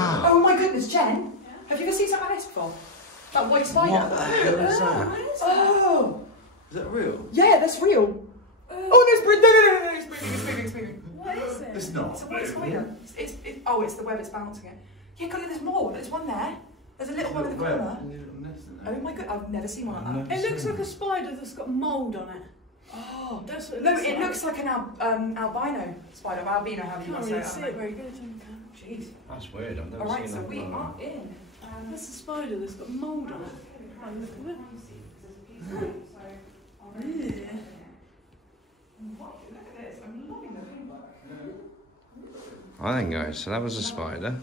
Wow. Oh my goodness, Jen. Yeah? Have you ever seen something like this before? That white spider. What the hell is that? Oh. Is that real? Yeah, that's real. Oh, no, it's moving. What is it? It's not. It's a white spider. Oh, it's the web, it's bouncing it. Yeah, God, there's more. There's one there. There's a little one in the corner. Oh my God, I've never seen one like that. It looks like a spider that's got mould on it. Oh, that's what it no, looks it like. looks like an albino spider, albino, however you want to say it. Can't really see it very good. Jeez. That's weird, I've never Alright, seen so that. we are in. That's a spider that's got mould on it. Oh, look at it. Yeah. I think, guys, so that was a spider.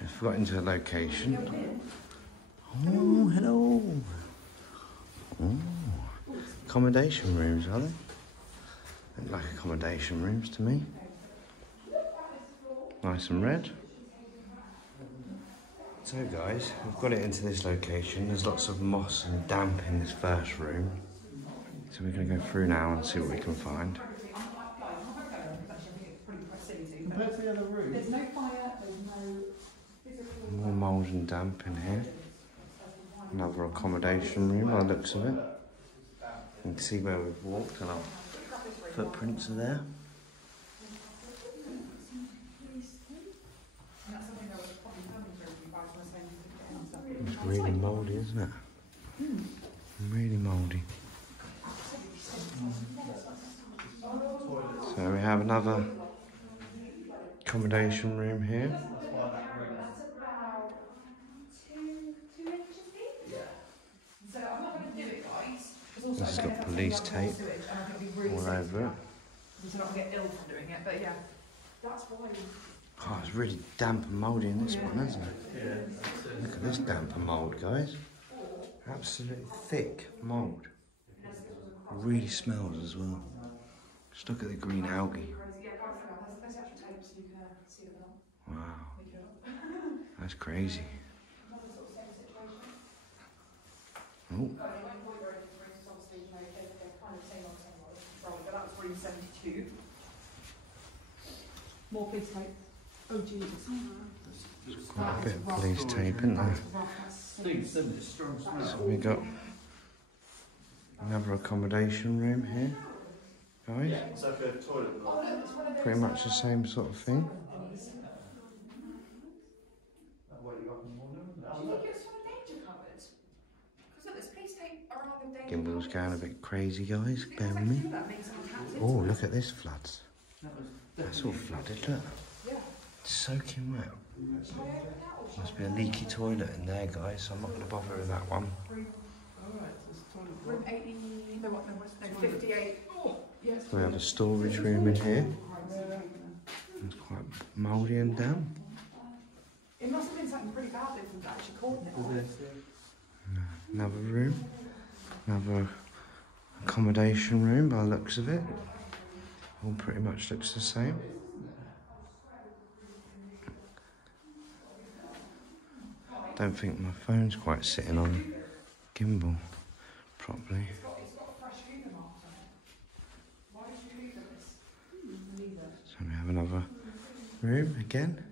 I've got into a location. Oh, hello. Oh, accommodation rooms, are they? Look like accommodation rooms to me. Nice and red. So guys, we've got it into this location. There's lots of moss and damp in this first room. So we're going to go through now and see what we can find. Compared to the other room, There's no fire, there's no physical... More mould and damp in here. Another accommodation room by the looks of it. You can see where we've walked and our footprints are there. It's really mouldy, isn't it? Really mouldy. So we have another accommodation room here. That's about 2 inches deep. So I'm not going to do it, guys. This has got police tape all over it. So I'm not going to get ill from doing it, but yeah. That's why. Oh, it's really damp and mouldy in this one, isn't it? yeah, Look at this damp and mould, guys. Absolutely thick mould. Really smells as well. Just look at the green algae. Wow. That's crazy. Oh. More police tape. Oh, Jesus. There's quite a bit of police tape, isn't there? So we got another accommodation room here, guys. it's like a toilet block. Pretty much the same sort of thing. What you got in the morning? Do you think it's sort of danger covered? Because look, there's police tape around the danger. Gimbal's going a bit crazy, guys. Bear with me. Oh, look at this floods. That's all flooded, look. It's soaking wet. Must be a leaky toilet in there, guys, so I'm not going to bother with that one. Room 80, no, what, no, 58. Oh, yes. We have a storage room in here. It's quite mouldy and damp. It must have been something pretty bad that was actually causing it. Another room. Another accommodation room by the looks of it. All pretty much looks the same. Don't think my phone's quite sitting on gimbal properly. So we have another room again.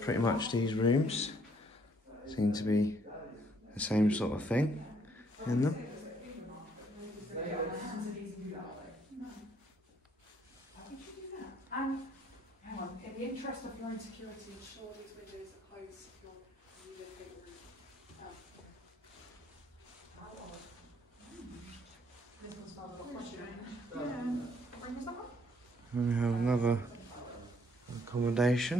Pretty much these rooms seem to be the same sort of thing in them. And hang on, in the interest of your own security, ensure these windows are closed if you're using a bigger room. How odd. This one smells a lot fresher. Yeah. Bring this up. And we have another accommodation.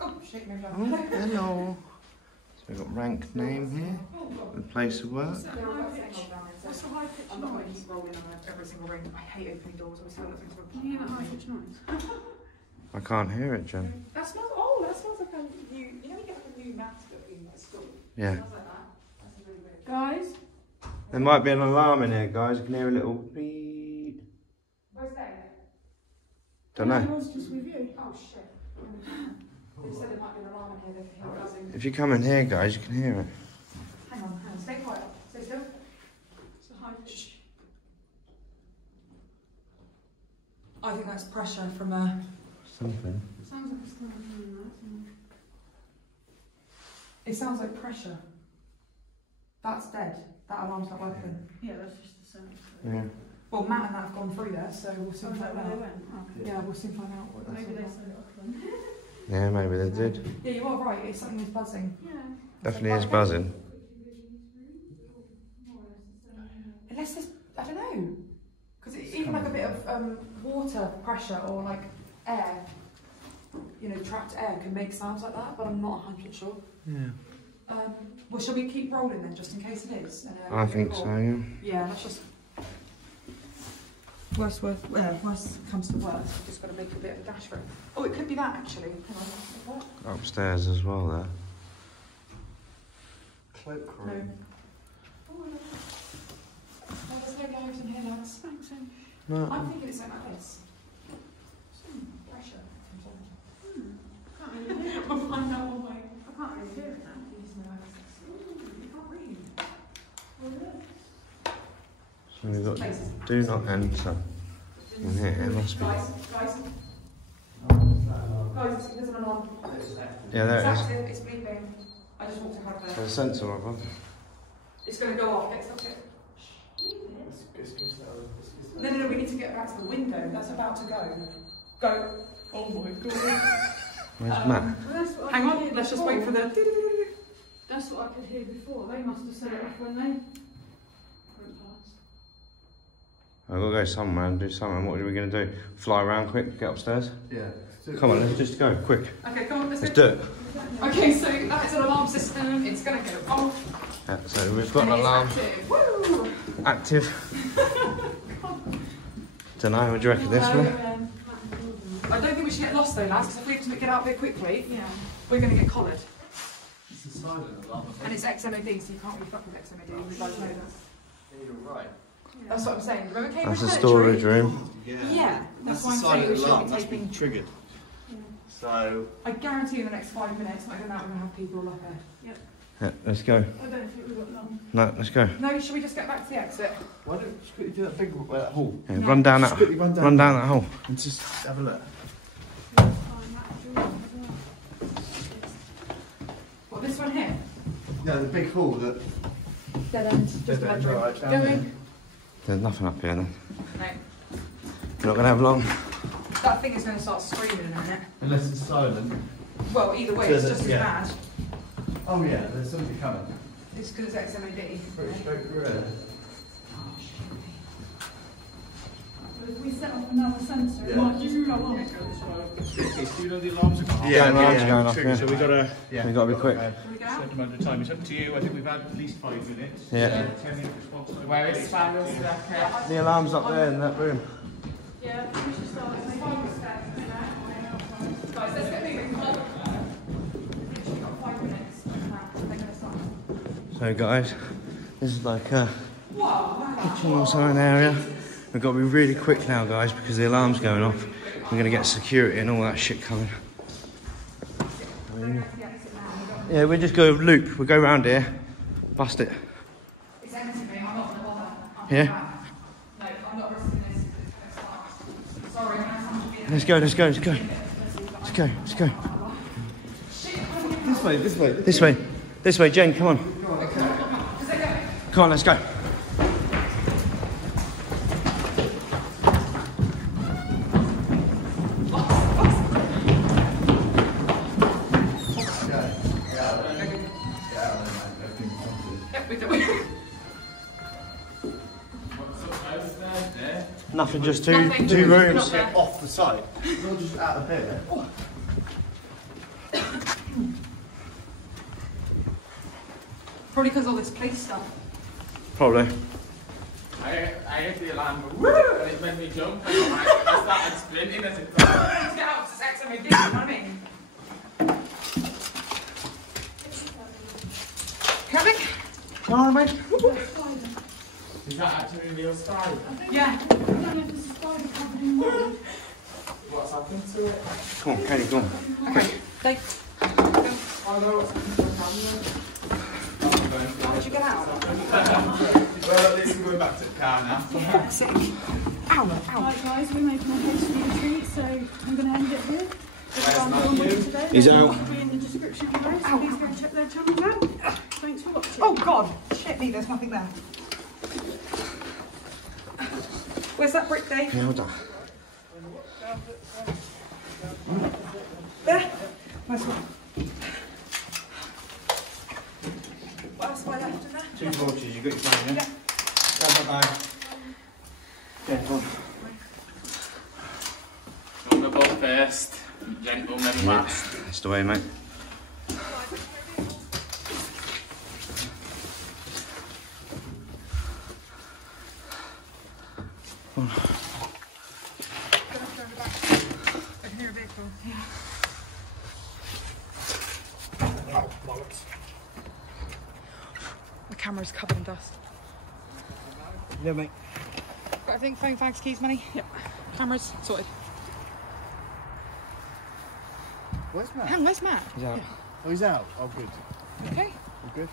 Oh, shit, moved on. Oh, hello. So we've got rank name here, the place of work. What's the high pitch noise? Rolling on every single ring. I hate opening doors. Always feel like things Can you hear that high pitch noise? I can't hear it, Jen. That smells. Oh, that smells like a new. You know, you get like a new maths book in like school. Yeah. It smells like that. That's really weird. Guys? There might be an alarm in here, guys. You can hear a little beep. Where's that? Don't know. Everyone's just with you. Oh shit. They said there might be an alarm in here. They're buzzing. If you come in here, guys, you can hear it. Hang on. Stay quiet. Stay still. It's a high pitch. I think that's pressure from a... Something. Sounds like it's not doing that. It sounds like pressure. That's dead. That alarm's not working. Yeah, that's just the sound. Yeah. Well, Matt and that have gone through there, so we'll soon Sounds like find where they out. went. Okay. Yeah, we'll soon find out what that's Maybe they about. set it off then. Yeah, maybe they did. Yeah, you are right. It's something that's buzzing. Yeah. Definitely is buzzing. Unless there's, I don't know. Because even like a bit of water pressure or like air, you know, trapped air can make sounds like that, but I'm not 100% sure. Yeah. Well, shall we keep rolling then, just in case it is? I think so, yeah. Yeah, let's just... Worst comes to worst. We've just got to make a bit of a dash for it. Oh, it could be that, actually. Hang on. Upstairs as well, there. Cloakroom. Oh, there's no lives in here, lads. Thanks, No. I'm thinking it's like this. Some pressure. Can't really hear it. I'm finding out all my... I can't really hear it now. You can't read. So we've got do not enter in here. It must be. Guys, there's an alarm. Yeah, there It's it is. active, it's bleeping. I just walked out of there. There's a sensor up. It's going to go off. No, we need to get back to the window. That's about to go. Go. Oh my god. Where's Matt? Well, that's what I Hang could on, hear let's just before. wait for the... That's what I could hear before. They must have set it off when they went past. I've got to go somewhere and do something. What are we going to do? Fly around quick, get upstairs? Yeah. Come on, let's just go, quick. Okay, come on, Let's do it. Okay, so that is an alarm system. It's going to go off. Yeah, so we've got an and it's alarm active. Woo! active. Don't know, what do you reckon this one? I don't think we should get lost though, lads, because if we have to get out of here quickly, Yeah. we're going to get collared. It's a silent alarm. And it's XMOD, so you can't really fuck with XMOD. You guys know that. You're right. That's what I'm saying. Remember That's a Cambridge storage Military? room. Yeah, that's why I'm saying we silent should alarm. be That's taking... been triggered. So. I guarantee in the next 5 minutes, not even that, we're going to have people all up there. Yeah, let's go. I don't think we've got long. No, let's go. No, should we just get back to the exit? Why don't you just quickly do that big hall Yeah, run down that. Just quickly run Run down that hole. and just have a look. What, this one here? No, the big hall that. Dead end. Just Dead a end, bedroom. right, down Going? There's nothing up here then. No. We're not going to have long. That thing is going to start screaming in a minute. Unless it's silent. Well, either way, So it's that- just as yeah. bad. Oh yeah, there's somebody coming. It's because it's XMOD. Pretty straight through it. But if we set off another sensor, it Yeah. might just go on. Okay, do you know the alarms are going off? Yeah, alarms are going off, yeah. So we got to. We've got to be quick. Can we get out? Certain amount of time. It's up to you. I think we've had at least 5 minutes. Yeah. 10-minute response time. Where is Sanders? The alarm's up there in that room. Yeah, we should start at maybe Guys, let's get moving. We've literally got 5 minutes. Now, they're going to start. So guys, this is like a Whoa! kitchen or something area. We've got to be really quick now, guys, because the alarm's going off. We're going to get security and all that shit coming. Yeah, we just go loop. We go round here, bust it. It's empty, mate. I'm not going to bother. Yeah. No, I'm not risking this. Sorry, Let's go. Let's go. Let's go. Let's go. Let's go. This way, this way. This way. This way, Jen. Come on. Come on. Let's go. Yep, we do. Nothing. Just Nothing. two rooms. Not there. Off the site. Not just out of here. Probably because all this police stuff. Probably. I hit the alarm, woo, and it made me jump. And I started sprinting as it got. Let's get out, it's XMOD, you know what I mean? Coming? Come on, mate. Is that actually real style? Yeah. I don't know if there's a spider covered in wood. What's happened to it? Come on, Kayleigh. Come on. Okay, take. Oh no, what's happened to the camera? How did you get out? Well, at least we're going back to the car now. Yeah, sick. Right guys, we're making a hasty retreat, so I'm going to end it here. Today. He's out. Will be in the description below, so please go and check their channel out. Thanks for watching. Oh God! Shit me, there's nothing there. Where's that brick, Dave? Yeah, hold on. There. Nice one. What else have I left in there? 2 torches, you got your phone, yeah? Grab my bag. Yeah, go on. On the boat first, gentlemen last. That's the way, mate. I can hear a vehicle. Yeah. Oh, bollocks. The camera's covered in dust. Yeah, mate. Got everything? Phone, bags, keys, money? Yep. Cameras, sorted. Where's Matt? Hang on, where's Matt? He's out. Oh, he's out. Oh, good. You okay? You good?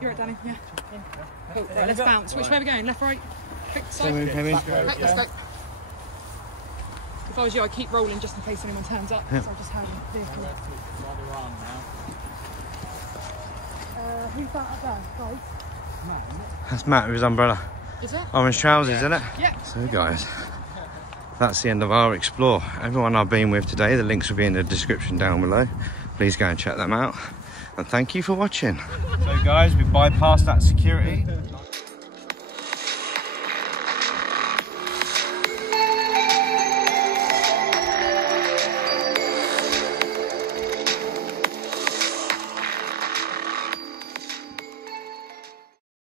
You're right, Danny? Yeah. Cool. Right, let's bounce. Which way are we going? Left, right? Quick side? Kevin. Right, let's go. If I was you, I'd keep rolling just in case anyone turns up. Yep. So I'll just have a vehicle. Who's that up there, guys? That's Matt with his umbrella. Is it? Orange trousers, isn't it? Yeah. So, guys, that's the end of our explore. Everyone I've been with today, the links will be in the description down below. Please go and check them out. And thank you for watching. So, guys, we bypassed that security.